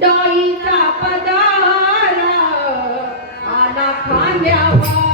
डोईचा पदार आला खांद्यावर.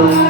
Música